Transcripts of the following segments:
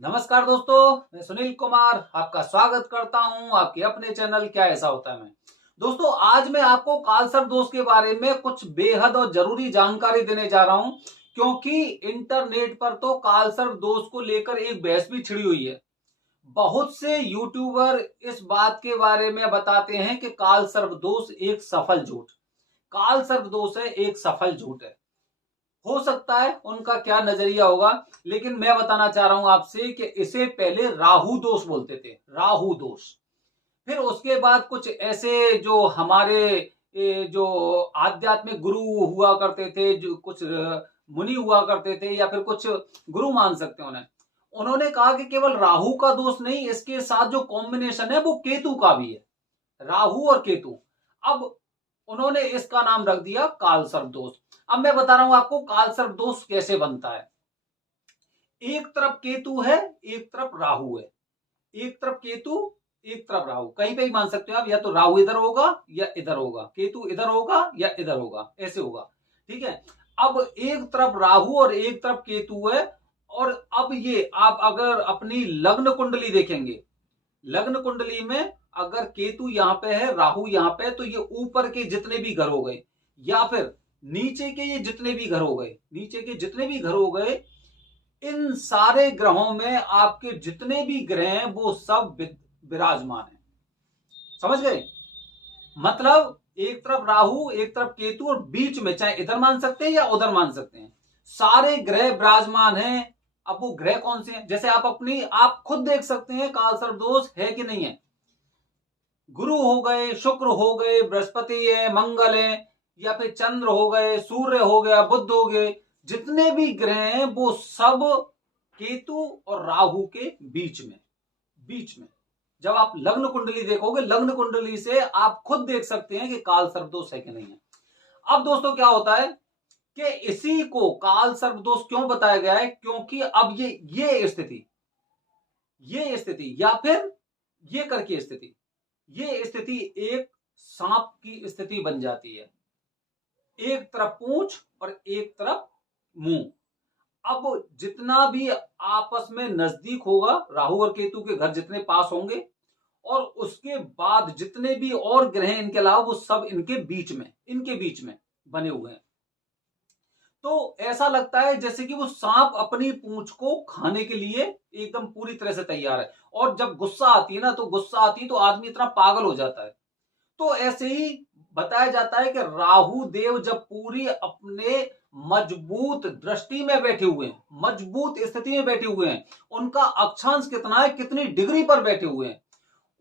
नमस्कार दोस्तों, मैं सुनील कुमार आपका स्वागत करता हूं आपके अपने चैनल क्या ऐसा होता है में। दोस्तों, आज मैं आपको कालसर्प दोष के बारे में कुछ बेहद और जरूरी जानकारी देने जा रहा हूं, क्योंकि इंटरनेट पर तो कालसर्प दोष को लेकर एक बहस भी छिड़ी हुई है। बहुत से यूट्यूबर इस बात के बारे में बताते हैं कि कालसर्प दोष एक सफल झूठ, कालसर्प दोष है एक सफल झूठ है। हो सकता है उनका क्या नजरिया होगा, लेकिन मैं बताना चाह रहा हूं आपसे कि इसे पहले राहु दोष बोलते थे, राहु दोष। फिर उसके बाद कुछ ऐसे जो हमारे जो आध्यात्मिक गुरु हुआ करते थे, जो कुछ मुनि हुआ करते थे या फिर कुछ गुरु मान सकते हैं उन्हें, उन्होंने कहा कि केवल राहु का दोष नहीं, इसके साथ जो कॉम्बिनेशन है वो केतु का भी है, राहु और केतु। अब उन्होंने इसका नाम रख दिया कालसर्प दोष। अब मैं बता रहा हूं आपको कालसर्प दोष कैसे बनता है। एक तरफ केतु है, एक तरफ राहु है, एक तरफ केतु, एक तरफ राहु। कहीं पे ही मान सकते हो आप, या तो राहु इधर होगा या इधर होगा, केतु इधर होगा या इधर होगा, ऐसे होगा। ठीक है। अब एक तरफ राहु और एक तरफ केतु है। और अब ये आप अगर अपनी लग्न कुंडली देखेंगे, लग्न कुंडली में अगर केतु यहां पे है, राहु यहां पे है, तो ये ऊपर के जितने भी घर हो गए या फिर नीचे के ये जितने भी घर हो गए, नीचे के जितने भी घर हो गए, इन सारे ग्रहों में आपके जितने भी ग्रह हैं वो सब विराजमान है। समझ गए? मतलब एक तरफ राहु, एक तरफ केतु और बीच में चाहे इधर मान सकते हैं या उधर मान सकते हैं, सारे ग्रह विराजमान हैं। अब वो ग्रह कौन से हैं, जैसे आप खुद देख सकते हैं कालसर्प दोष है कि नहीं है। गुरु हो गए, शुक्र हो गए, बृहस्पति है, मंगल है, या फिर चंद्र हो गए, सूर्य हो गया, बुध हो गए, जितने भी ग्रह हैं वो सब केतु और राहु के बीच में जब आप लग्न कुंडली देखोगे, लग्न कुंडली से आप खुद देख सकते हैं कि काल सर्प दोष है कि नहीं है। अब दोस्तों क्या होता है कि इसी को काल सर्प दोष क्यों बताया गया है, क्योंकि अब ये स्थिति या फिर ये करके स्थिति, ये स्थिति एक सांप की स्थिति बन जाती है। एक तरफ पूंछ और एक तरफ मुंह। अब जितना भी आपस में नजदीक होगा, राहु और केतु के घर जितने पास होंगे, और उसके बाद जितने भी और ग्रह इनके अलावा, वो सब इनके बीच में बने हुए हैं। तो ऐसा लगता है जैसे कि वो सांप अपनी पूंछ को खाने के लिए एकदम पूरी तरह से तैयार है। और जब गुस्सा आती है ना, तो गुस्सा आती है तो आदमी इतना पागल हो जाता है। तो ऐसे ही बताया जाता है कि राहु देव जब पूरी अपने मजबूत दृष्टि में बैठे हुए हैं, मजबूत स्थिति में बैठे हुए हैं, उनका अक्षांश कितना है, कितनी डिग्री पर बैठे हुए हैं,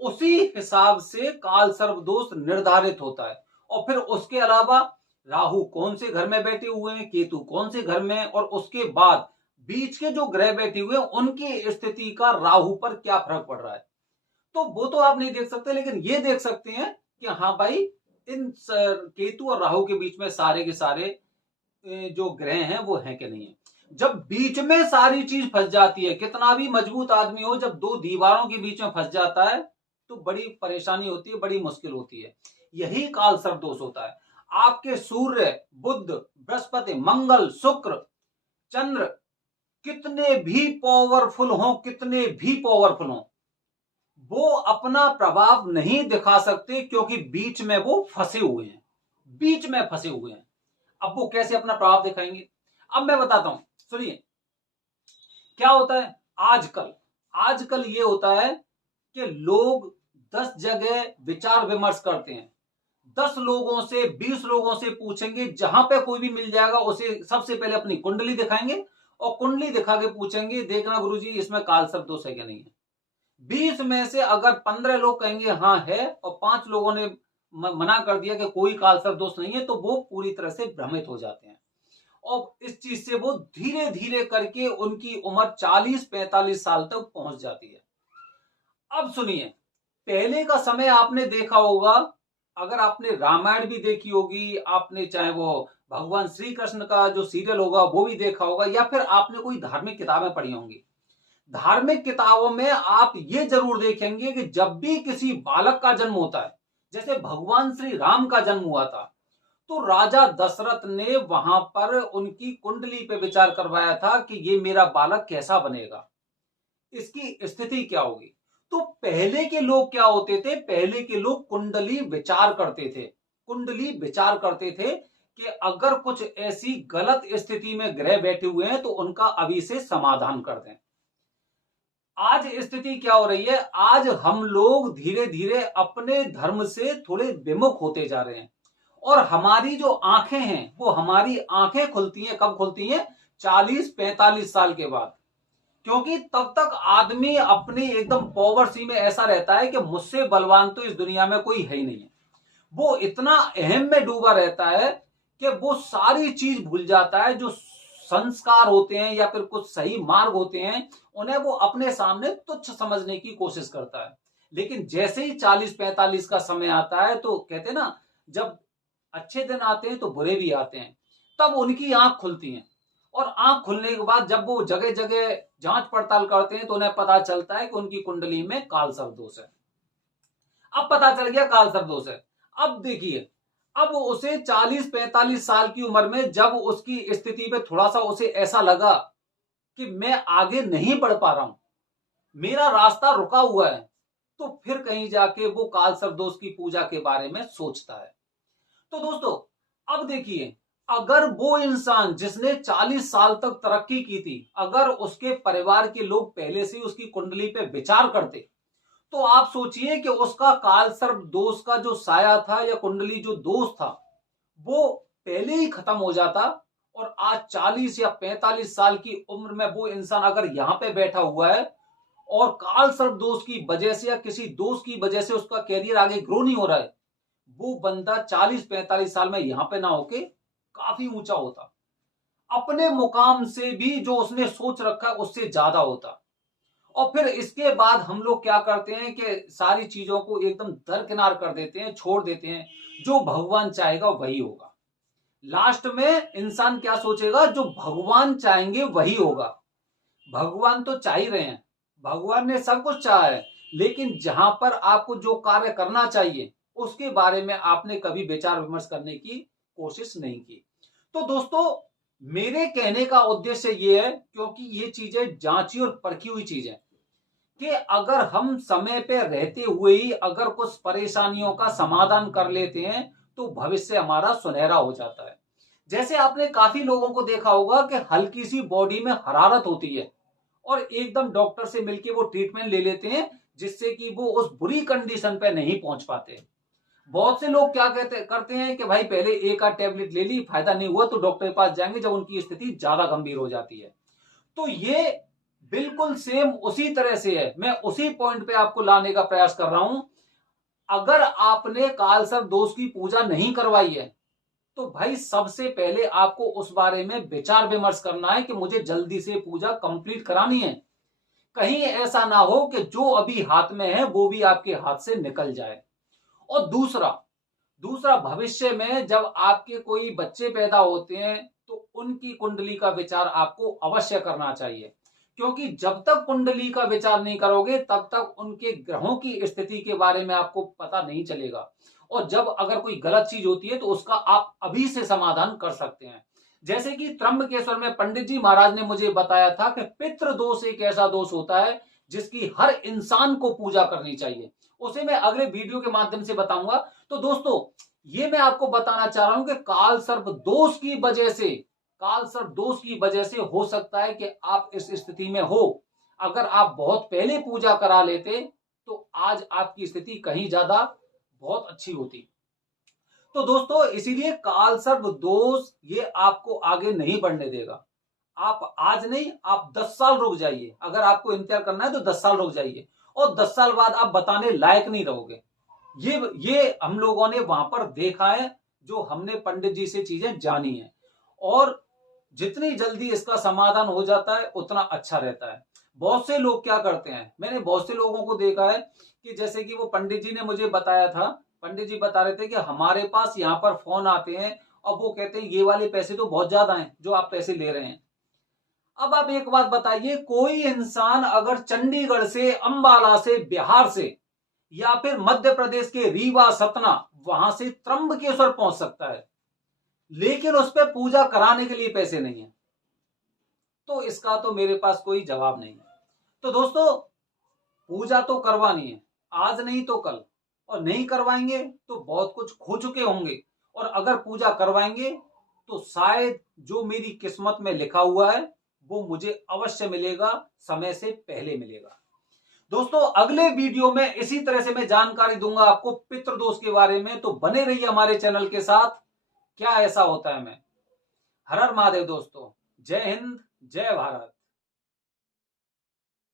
उसी हिसाब से काल सर्प दोष निर्धारित होता है। और फिर उसके अलावा राहु कौन से घर में बैठे हुए हैं, केतु कौन से घर में, और उसके बाद बीच के जो ग्रह बैठे हुए हैं उनकी स्थिति का राहु पर क्या फर्क पड़ रहा है, तो वो तो आप नहीं देख सकते। लेकिन ये देख सकते हैं कि हाँ भाई, इन केतु और राहु के बीच में सारे के सारे जो ग्रह हैं वो हैं कि नहीं है। जब बीच में सारी चीज फंस जाती है, कितना भी मजबूत आदमी हो, जब दो दीवारों के बीच में फंस जाता है तो बड़ी परेशानी होती है, बड़ी मुश्किल होती है। यही काल सर्प दोष होता है। आपके सूर्य, बुध, बृहस्पति, मंगल, शुक्र, चंद्र कितने भी पावरफुल हों, कितने भी पावरफुल हों, वो अपना प्रभाव नहीं दिखा सकते, क्योंकि बीच में वो फंसे हुए हैं, बीच में फंसे हुए हैं। अब वो कैसे अपना प्रभाव दिखाएंगे, अब मैं बताता हूं, सुनिए। क्या होता है आजकल, आजकल ये होता है कि लोग 10 जगह विचार विमर्श करते हैं। 10 लोगों से, 20 लोगों से पूछेंगे, जहां पे कोई भी मिल जाएगा उसे सबसे पहले अपनी कुंडली दिखाएंगे और कुंडली दिखा के पूछेंगे, देखना गुरुजी इसमें काल सर्प दोष है क्या नहीं है। 20 में से अगर 15 लोग कहेंगे हाँ है, और 5 लोगों ने मना कर दिया कि कोई काल सर्प दोष नहीं है, तो वो पूरी तरह से भ्रमित हो जाते हैं। और इस चीज से वो धीरे धीरे करके उनकी उम्र 40-45 साल तक पहुंच जाती है। अब सुनिए, पहले का समय आपने देखा होगा, अगर आपने रामायण भी देखी होगी, आपने चाहे वो भगवान श्री कृष्ण का जो सीरियल होगा वो भी देखा होगा, या फिर आपने कोई धार्मिक किताबें पढ़ी होंगी। धार्मिक किताबों में आप ये जरूर देखेंगे कि जब भी किसी बालक का जन्म होता है, जैसे भगवान श्री राम का जन्म हुआ था, तो राजा दशरथ ने वहां पर उनकी कुंडली पे विचार करवाया था कि ये मेरा बालक कैसा बनेगा। इसकी स्थिति क्या होगी। तो पहले के लोग क्या होते थे, पहले के लोग कुंडली विचार करते थे, कुंडली विचार करते थे कि अगर कुछ ऐसी गलत स्थिति में ग्रह बैठे हुए हैं तो उनका अभी से समाधान कर दें। आज स्थिति क्या हो रही है, आज हम लोग धीरे धीरे अपने धर्म से थोड़े विमुख होते जा रहे हैं और हमारी जो आंखें हैं वो हमारी आंखें खुलती हैं, कब खुलती हैं, 40-45 साल के बाद। क्योंकि तब तक आदमी अपनी एकदम पॉवर्टी में ऐसा रहता है कि मुझसे बलवान तो इस दुनिया में कोई है ही नहीं है। वो इतना अहम में डूबा रहता है कि वो सारी चीज भूल जाता है, जो संस्कार होते हैं या फिर कुछ सही मार्ग होते हैं उन्हें वो अपने सामने तुच्छ समझने की कोशिश करता है। लेकिन जैसे ही 40-45 का समय आता है तो कहते हैं ना, जब अच्छे दिन आते हैं तो बुरे भी आते हैं, तब उनकी आंख खुलती है। और आंख खुलने के बाद जब वो जगह जगह जांच पड़ताल करते हैं तो उन्हें पता चलता है कि उनकी कुंडली में काल सर्प दोष है। अब पता चल गया काल सर्प दोष है। अब देखिए, अब उसे 40-45 साल की उम्र में जब उसकी स्थिति पे थोड़ा सा उसे ऐसा लगा कि मैं आगे नहीं बढ़ पा रहा हूं, मेरा रास्ता रुका हुआ है, तो फिर कहीं जाके वो काल सर्प दोष की पूजा के बारे में सोचता है। तो दोस्तों, अब देखिए, अगर वो इंसान जिसने 40 साल तक तरक्की की थी, अगर उसके परिवार के लोग पहले से उसकी कुंडली पे विचार करते, तो आप सोचिए कि उसका काल सर्प दोष का जो साया था या कुंडली जो दोष था वो पहले ही खत्म हो जाता। और आज 40 या 45 साल की उम्र में वो इंसान अगर यहां पे बैठा हुआ है और काल सर्प दोष की वजह से या किसी दोष की वजह से उसका कैरियर आगे ग्रो नहीं हो रहा है, वो बंदा 40-45 साल में यहां पे ना होके काफी ऊंचा होता, अपने मुकाम से भी जो उसने सोच रखा है उससे ज्यादा होता। और फिर इसके बाद हम लोग क्या करते हैं कि सारी चीजों को एकदम दरकिनार कर देते हैं, छोड़ देते हैं, जो भगवान चाहेगा वही होगा। लास्ट में इंसान क्या सोचेगा, जो भगवान चाहेंगे वही होगा। भगवान तो चाह ही रहे हैं, भगवान ने सब कुछ चाहा है, लेकिन जहां पर आपको जो कार्य करना चाहिए उसके बारे में आपने कभी विचार विमर्श करने की कोशिश नहीं की। तो दोस्तों, मेरे कहने का उद्देश्य ये है, क्योंकि ये चीजें जांची और परखी हुई चीजें, कि अगर हम समय पे रहते हुए ही अगर कुछ परेशानियों का समाधान कर लेते हैं तो भविष्य हमारा सुनहरा हो जाता है। जैसे आपने काफी लोगों को देखा होगा कि हल्की सी बॉडी में हरारत होती है और एकदम डॉक्टर से मिलके वो ट्रीटमेंट ले लेते हैं, जिससे कि वो उस बुरी कंडीशन पे नहीं पहुंच पाते। बहुत से लोग क्या करते हैं कि भाई पहले एक आध टेबलेट ले ली, फायदा नहीं हुआ तो डॉक्टर के पास जाएंगे जब उनकी स्थिति ज्यादा गंभीर हो जाती है। तो ये बिल्कुल सेम उसी तरह से है, मैं उसी पॉइंट पे आपको लाने का प्रयास कर रहा हूं। अगर आपने काल सर्प दोष की पूजा नहीं करवाई है तो भाई सबसे पहले आपको उस बारे में विचार विमर्श करना है कि मुझे जल्दी से पूजा कंप्लीट करानी है। कहीं ऐसा ना हो कि जो अभी हाथ में है वो भी आपके हाथ से निकल जाए। और दूसरा दूसरा भविष्य में जब आपके कोई बच्चे पैदा होते हैं तो उनकी कुंडली का विचार आपको अवश्य करना चाहिए, क्योंकि जब तक कुंडली का विचार नहीं करोगे तब तक उनके ग्रहों की स्थिति के बारे में आपको पता नहीं चलेगा। और जब अगर कोई गलत चीज होती है तो उसका आप अभी से समाधान कर सकते हैं। जैसे कि त्र्यंबकेश्वर में पंडित जी महाराज ने मुझे बताया था कि पितृ दोष एक ऐसा दोष होता है जिसकी हर इंसान को पूजा करनी चाहिए। उसे मैं अगले वीडियो के माध्यम से बताऊंगा। तो दोस्तों, ये मैं आपको बताना चाह रहा हूं कि काल सर्प दोष की वजह से, काल सर्प दोष की वजह से हो सकता है कि आप इस स्थिति में हो। अगर आप बहुत पहले पूजा करा लेते तो आज आपकी स्थिति कहीं ज्यादा बहुत अच्छी होती। तो दोस्तों, इसीलिए काल सर्प दोष ये आपको आगे नहीं बढ़ने देगा। आप आज नहीं, आप 10 साल रुक जाइए। अगर आपको इंतजार करना है तो 10 साल रुक जाइए और 10 साल बाद आप बताने लायक नहीं रहोगे। ये हम लोगों ने वहां पर देखा है, जो हमने पंडित जी से चीजें जानी है। और जितनी जल्दी इसका समाधान हो जाता है उतना अच्छा रहता है। बहुत से लोग क्या करते हैं, मैंने बहुत से लोगों को देखा है कि जैसे कि वो पंडित जी ने मुझे बताया था, पंडित जी बता रहे थे कि हमारे पास यहाँ पर फोन आते हैं और वो कहते हैं ये वाले पैसे तो बहुत ज्यादा हैं जो आप पैसे ले रहे हैं। अब आप एक बात बताइए, कोई इंसान अगर चंडीगढ़ से, अंबाला से, बिहार से या फिर मध्य प्रदेश के रीवा, सतना, वहां से त्र्यंबकेश्वर पहुंच सकता है, लेकिन उस पर पूजा कराने के लिए पैसे नहीं है, तो इसका तो मेरे पास कोई जवाब नहीं है। तो दोस्तों पूजा तो करवानी है, आज नहीं तो कल, और नहीं करवाएंगे तो बहुत कुछ खो चुके होंगे, और अगर पूजा करवाएंगे तो शायद जो मेरी किस्मत में लिखा हुआ है वो मुझे अवश्य मिलेगा, समय से पहले मिलेगा। दोस्तों अगले वीडियो में इसी तरह से मैं जानकारी दूंगा आपको पितृदोष के बारे में, तो बने रहिए हमारे चैनल के साथ। क्या ऐसा होता है मैं हर हर महादेव दोस्तों, जय हिंद, जय भारत।